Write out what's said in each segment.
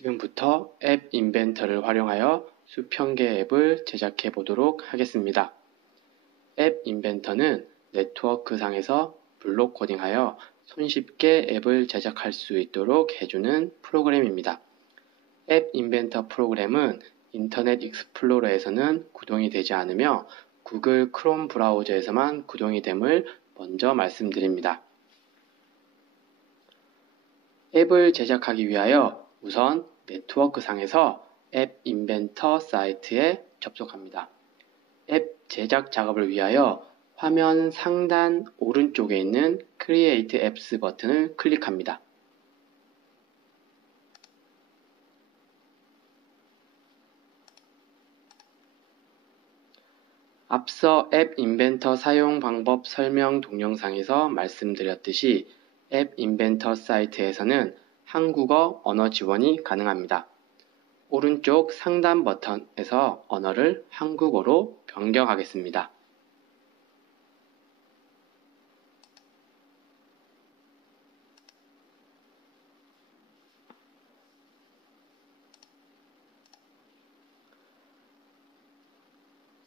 지금부터 앱 인벤터를 활용하여 수평계 앱을 제작해 보도록 하겠습니다. 앱 인벤터는 네트워크상에서 블록 코딩하여 손쉽게 앱을 제작할 수 있도록 해주는 프로그램입니다. 앱 인벤터 프로그램은 인터넷 익스플로러에서는 구동이 되지 않으며 구글 크롬 브라우저에서만 구동이 됨을 먼저 말씀드립니다. 앱을 제작하기 위하여 우선 네트워크상에서 앱 인벤터 사이트에 접속합니다. 앱 제작 작업을 위하여 화면 상단 오른쪽에 있는 Create Apps 버튼을 클릭합니다. 앞서 앱 인벤터 사용 방법 설명 동영상에서 말씀드렸듯이 앱 인벤터 사이트에서는 한국어 언어 지원이 가능합니다. 오른쪽 상단 버튼에서 언어를 한국어로 변경하겠습니다.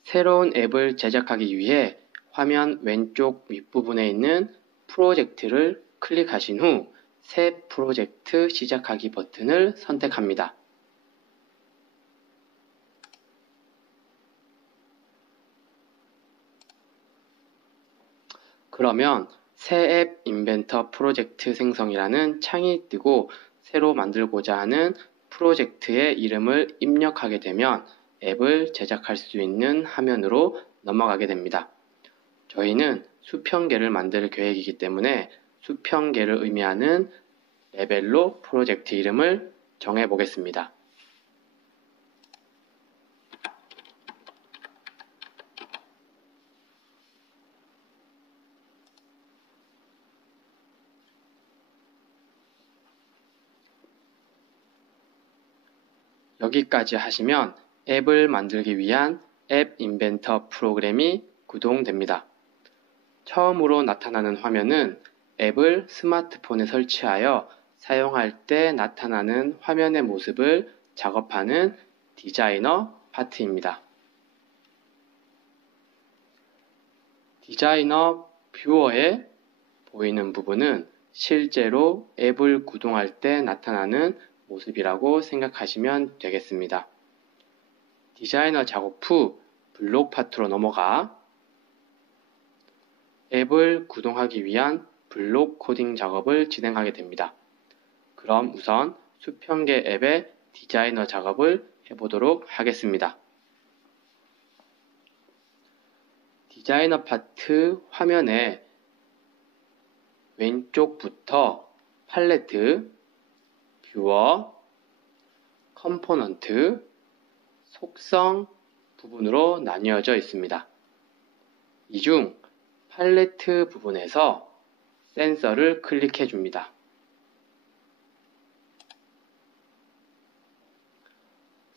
새로운 앱을 제작하기 위해 화면 왼쪽 윗부분에 있는 프로젝트를 클릭하신 후 새 프로젝트 시작하기 버튼을 선택합니다. 그러면 새 앱 인벤터 프로젝트 생성이라는 창이 뜨고 새로 만들고자 하는 프로젝트의 이름을 입력하게 되면 앱을 제작할 수 있는 화면으로 넘어가게 됩니다. 저희는 수평계를 만들 계획이기 때문에 수평계를 의미하는 레벨로 프로젝트 이름을 정해 보겠습니다. 여기까지 하시면 앱을 만들기 위한 앱 인벤터 프로그램이 구동됩니다. 처음으로 나타나는 화면은 앱을 스마트폰에 설치하여 사용할 때 나타나는 화면의 모습을 작업하는 디자이너 파트입니다. 디자이너 뷰어에 보이는 부분은 실제로 앱을 구동할 때 나타나는 모습이라고 생각하시면 되겠습니다. 디자이너 작업 후 블록 파트로 넘어가 앱을 구동하기 위한 블록 코딩 작업을 진행하게 됩니다. 그럼 우선 수평계 앱의 디자이너 작업을 해보도록 하겠습니다. 디자이너 파트 화면에 왼쪽부터 팔레트, 뷰어, 컴포넌트, 속성 부분으로 나뉘어져 있습니다. 이 중 팔레트 부분에서 센서를 클릭해 줍니다.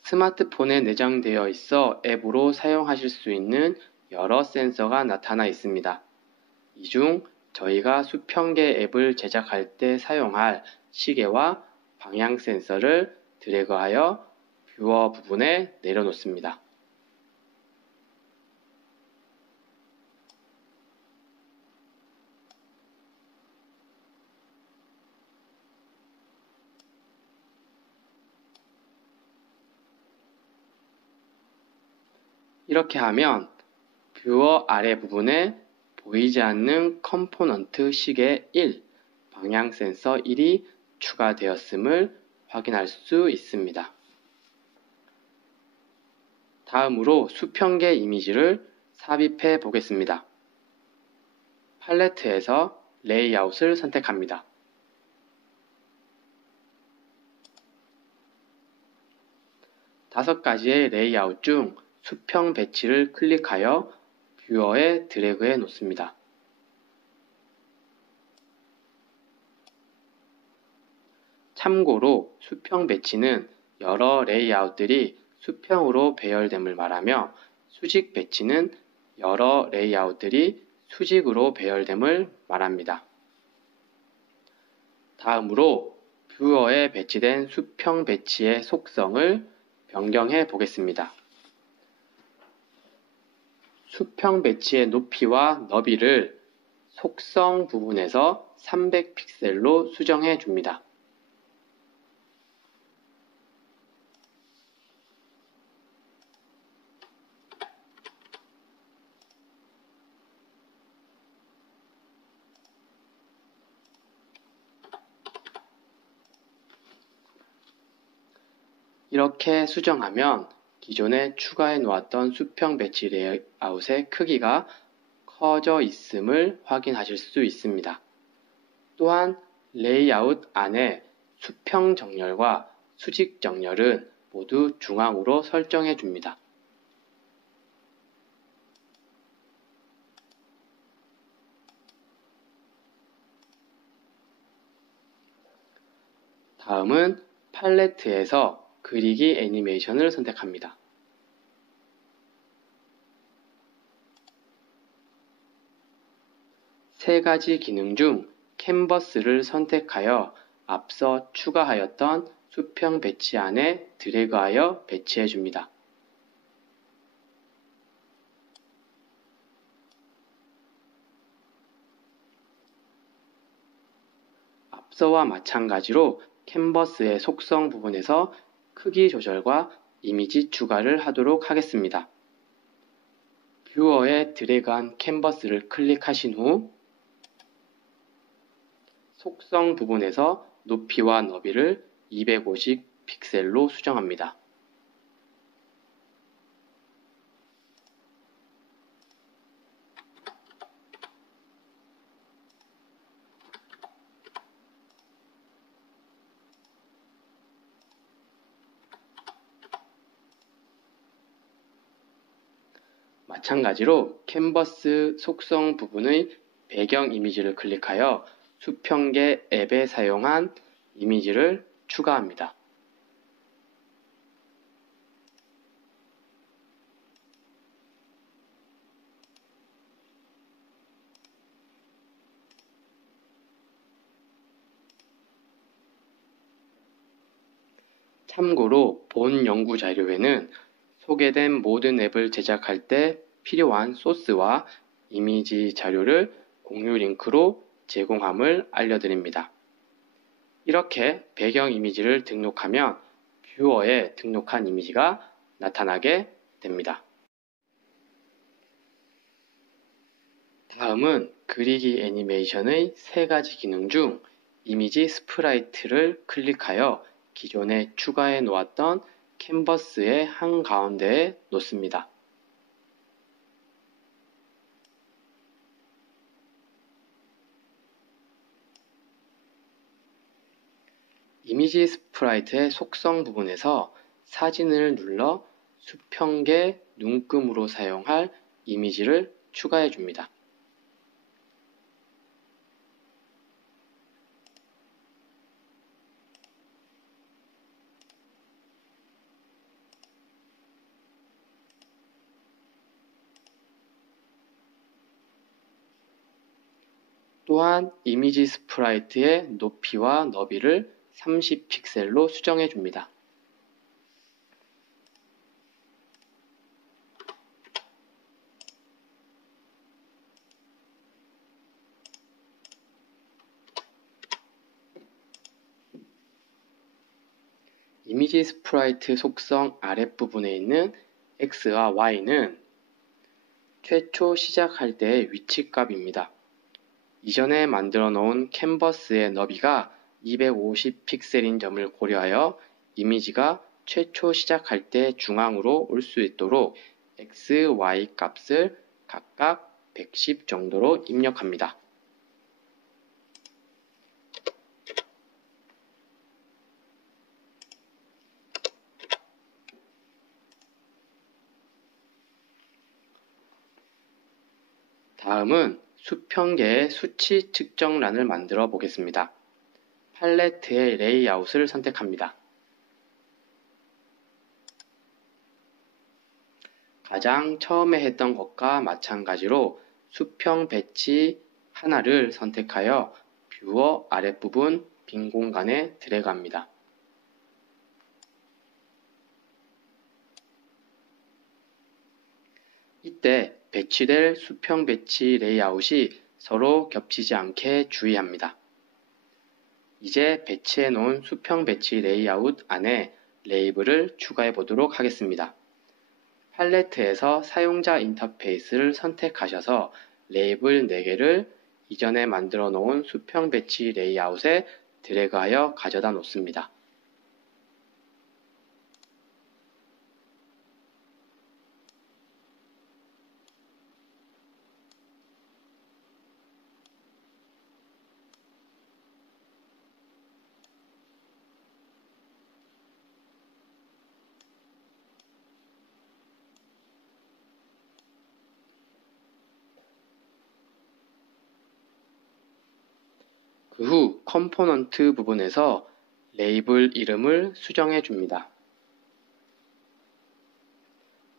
스마트폰에 내장되어 있어 앱으로 사용하실 수 있는 여러 센서가 나타나 있습니다. 이 중 저희가 수평계 앱을 제작할 때 사용할 시계와 방향 센서를 드래그하여 뷰어 부분에 내려놓습니다. 이렇게 하면 뷰어 아래 부분에 보이지 않는 컴포넌트 시계 1, 방향 센서 1이 추가되었음을 확인할 수 있습니다. 다음으로 수평계 이미지를 삽입해 보겠습니다. 팔레트에서 레이아웃을 선택합니다. 다섯 가지의 레이아웃 중 수평 배치를 클릭하여 뷰어에 드래그해 놓습니다. 참고로 수평 배치는 여러 레이아웃들이 수평으로 배열됨을 말하며 수직 배치는 여러 레이아웃들이 수직으로 배열됨을 말합니다. 다음으로 뷰어에 배치된 수평 배치의 속성을 변경해 보겠습니다. 수평 배치의 높이와 너비를 속성 부분에서 300픽셀로 수정해 줍니다. 이렇게 수정하면 기존에 추가해 놓았던 수평 배치 레이아웃의 크기가 커져 있음을 확인하실 수 있습니다. 또한 레이아웃 안에 수평 정렬과 수직 정렬은 모두 중앙으로 설정해 줍니다. 다음은 팔레트에서 그리기 애니메이션을 선택합니다. 세 가지 기능 중 캔버스를 선택하여 앞서 추가하였던 수평 배치 안에 드래그하여 배치해 줍니다. 앞서와 마찬가지로 캔버스의 속성 부분에서 크기 조절과 이미지 추가를 하도록 하겠습니다. 뷰어에 드래그한 캔버스를 클릭하신 후 속성 부분에서 높이와 너비를 250픽셀로 수정합니다. 마찬가지로 캔버스 속성 부분의 배경 이미지를 클릭하여 수평계 앱에 사용한 이미지를 추가합니다. 참고로 본 연구 자료에는 소개된 모든 앱을 제작할 때 필요한 소스와 이미지 자료를 공유 링크로 제공함을 알려드립니다. 이렇게 배경 이미지를 등록하면 뷰어에 등록한 이미지가 나타나게 됩니다. 다음은 그리기 애니메이션의 세 가지 기능 중 이미지 스프라이트를 클릭하여 기존에 추가해 놓았던 캔버스의 한가운데에 놓습니다. 이미지 스프라이트의 속성 부분에서 사진을 눌러 수평계 눈금으로 사용할 이미지를 추가해 줍니다. 또한 이미지 스프라이트의 높이와 너비를 30픽셀로 수정해 줍니다. 이미지 스프라이트 속성 아랫부분에 있는 X와 Y는 최초 시작할 때의 위치값입니다. 이전에 만들어 놓은 캔버스의 너비가 250픽셀인 점을 고려하여 이미지가 최초 시작할 때 중앙으로 올 수 있도록 X, Y 값을 각각 110 정도로 입력합니다. 다음은 수평계의 수치 측정란을 만들어 보겠습니다. 팔레트의 레이아웃을 선택합니다. 가장 처음에 했던 것과 마찬가지로 수평 배치 하나를 선택하여 뷰어 아랫부분 빈 공간에 드래그합니다. 이때 배치될 수평 배치 레이아웃이 서로 겹치지 않게 주의합니다. 이제 배치해 놓은 수평 배치 레이아웃 안에 레이블을 추가해 보도록 하겠습니다. 팔레트에서 사용자 인터페이스를 선택하셔서 레이블 4개를 이전에 만들어 놓은 수평 배치 레이아웃에 드래그하여 가져다 놓습니다. 그 후 컴포넌트 부분에서 레이블 이름을 수정해 줍니다.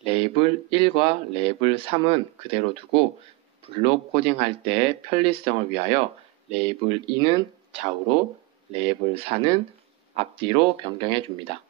레이블 1과 레이블 3은 그대로 두고 블록 코딩할 때의 편리성을 위하여 레이블 2는 좌우로, 레이블 4는 앞뒤로 변경해 줍니다.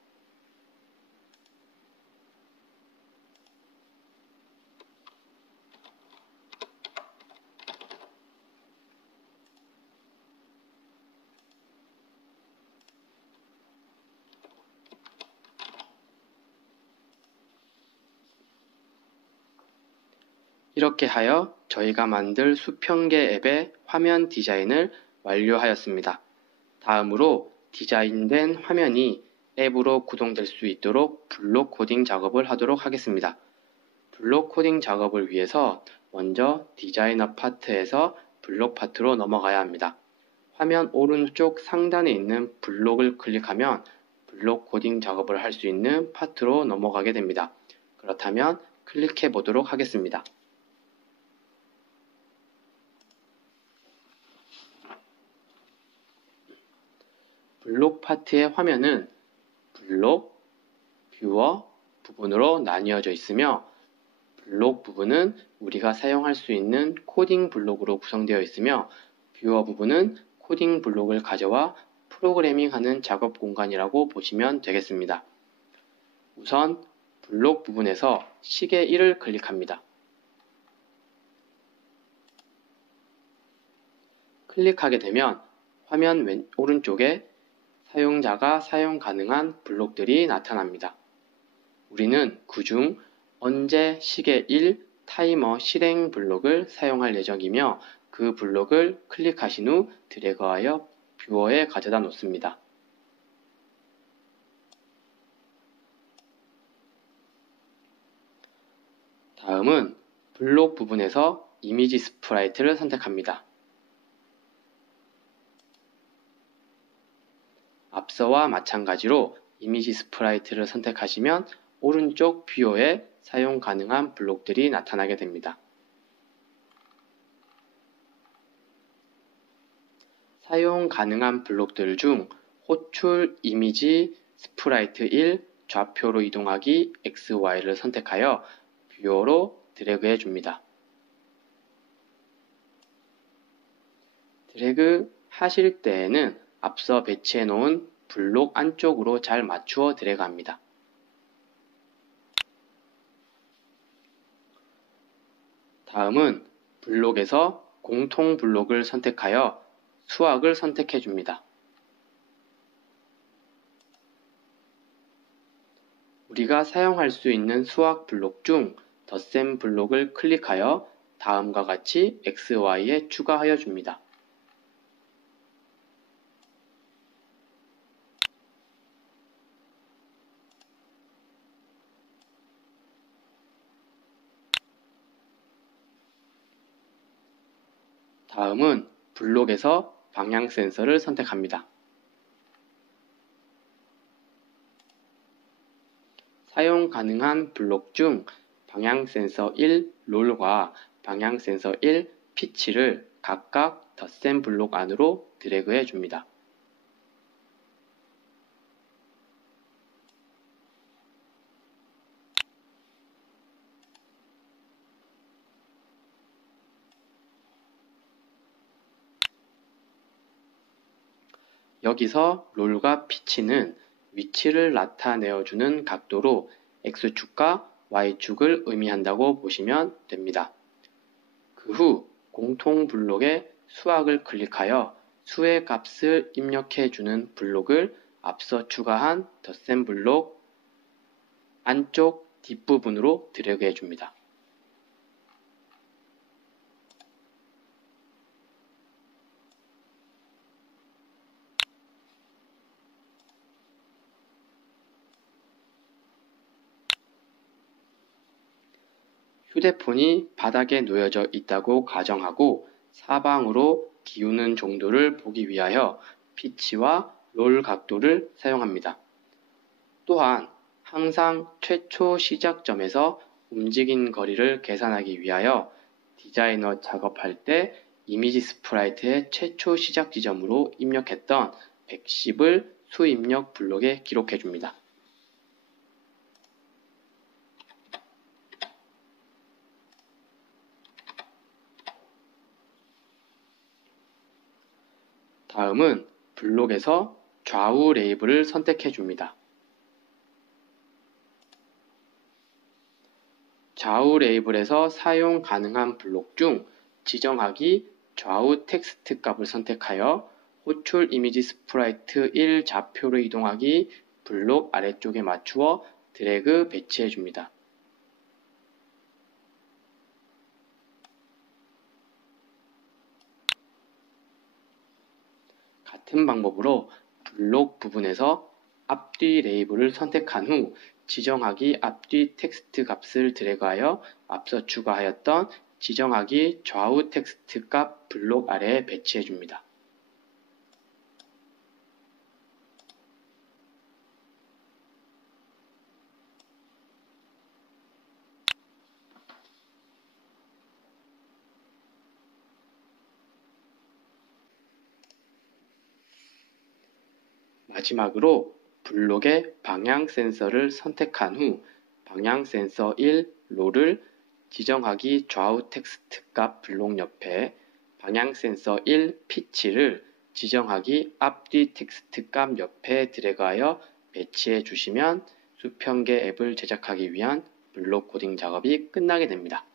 이렇게 하여 저희가 만들 수평계 앱의 화면 디자인을 완료하였습니다. 다음으로 디자인된 화면이 앱으로 구동될 수 있도록 블록 코딩 작업을 하도록 하겠습니다. 블록 코딩 작업을 위해서 먼저 디자이너 파트에서 블록 파트로 넘어가야 합니다. 화면 오른쪽 상단에 있는 블록을 클릭하면 블록 코딩 작업을 할 수 있는 파트로 넘어가게 됩니다. 그렇다면 클릭해 보도록 하겠습니다. 블록 파트의 화면은 블록, 뷰어 부분으로 나뉘어져 있으며 블록 부분은 우리가 사용할 수 있는 코딩 블록으로 구성되어 있으며 뷰어 부분은 코딩 블록을 가져와 프로그래밍하는 작업 공간이라고 보시면 되겠습니다. 우선 블록 부분에서 시계 1을 클릭합니다. 클릭하게 되면 화면 오른쪽에 사용자가 사용 가능한 블록들이 나타납니다. 우리는 그중 언제 시계 1 타이머 실행 블록을 사용할 예정이며 그 블록을 클릭하신 후 드래그하여 뷰어에 가져다 놓습니다. 다음은 블록 부분에서 이미지 스프라이트를 선택합니다. 앞서와 마찬가지로 이미지 스프라이트를 선택하시면 오른쪽 뷰어에 사용 가능한 블록들이 나타나게 됩니다. 사용 가능한 블록들 중 호출 이미지 스프라이트 1 좌표로 이동하기 XY를 선택하여 뷰어로 드래그해 줍니다. 드래그 하실 때에는 앞서 배치해 놓은 블록 안쪽으로 잘 맞추어 드래그합니다. 다음은 블록에서 공통 블록을 선택하여 수학을 선택해 줍니다. 우리가 사용할 수 있는 수학 블록 중 덧셈 블록을 클릭하여 다음과 같이 XY에 추가하여 줍니다. 다음은 블록에서 방향 센서를 선택합니다. 사용 가능한 블록 중 방향 센서 1 롤과 방향 센서 1 피치를 각각 덧셈 블록 안으로 드래그해 줍니다. 여기서 롤과 피치는 위치를 나타내어주는 각도로 X축과 Y축을 의미한다고 보시면 됩니다. 그 후 공통 블록의 수학을 클릭하여 수의 값을 입력해주는 블록을 앞서 추가한 덧셈 블록 안쪽 뒷부분으로 드래그 해줍니다. 휴대폰이 바닥에 놓여져 있다고 가정하고 사방으로 기우는 정도를 보기 위하여 피치와 롤 각도를 사용합니다. 또한 항상 최초 시작점에서 움직인 거리를 계산하기 위하여 디자이너 작업할 때 이미지 스프라이트의 최초 시작 지점으로 입력했던 110을 수입력 블록에 기록해 줍니다. 다음은 블록에서 좌우 레이블을 선택해 줍니다. 좌우 레이블에서 사용 가능한 블록 중 지정하기 좌우 텍스트 값을 선택하여 호출 이미지 스프라이트 1 좌표로 이동하기 블록 아래쪽에 맞추어 드래그 배치해 줍니다. 같은 방법으로 블록 부분에서 앞뒤 레이블을 선택한 후 지정하기 앞뒤 텍스트 값을 드래그하여 앞서 추가하였던 지정하기 좌우 텍스트 값 블록 아래에 배치해 줍니다. 마지막으로 블록의 방향 센서를 선택한 후 방향 센서 1 롤을 지정하기 좌우 텍스트 값 블록 옆에 방향 센서 1 피치를 지정하기 앞뒤 텍스트 값 옆에 드래그하여 배치해 주시면 수평계 앱을 제작하기 위한 블록 코딩 작업이 끝나게 됩니다.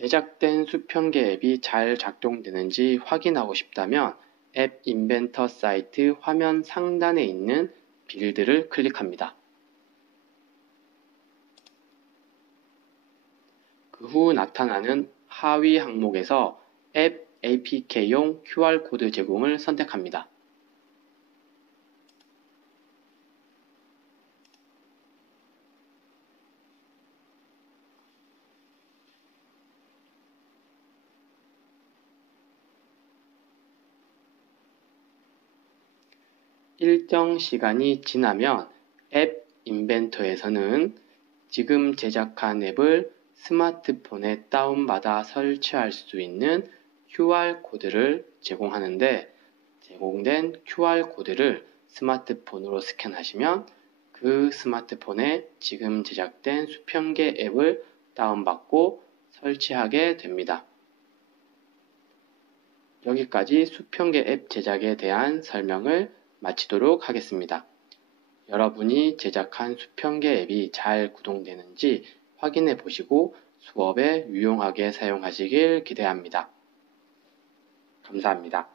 제작된 수평계 앱이 잘 작동되는지 확인하고 싶다면 앱 인벤터 사이트 화면 상단에 있는 빌드를 클릭합니다. 그 후 나타나는 하위 항목에서 앱 APK용 QR코드 제공을 선택합니다. 일정 시간이 지나면 앱 인벤터에서는 지금 제작한 앱을 스마트폰에 다운받아 설치할 수 있는 QR코드를 제공하는데 제공된 QR코드를 스마트폰으로 스캔하시면 그 스마트폰에 지금 제작된 수평계 앱을 다운받고 설치하게 됩니다. 여기까지 수평계 앱 제작에 대한 설명을 마치도록 하겠습니다. 여러분이 제작한 수평계 앱이 잘 구동되는지 확인해 보시고 수업에 유용하게 사용하시길 기대합니다. 감사합니다.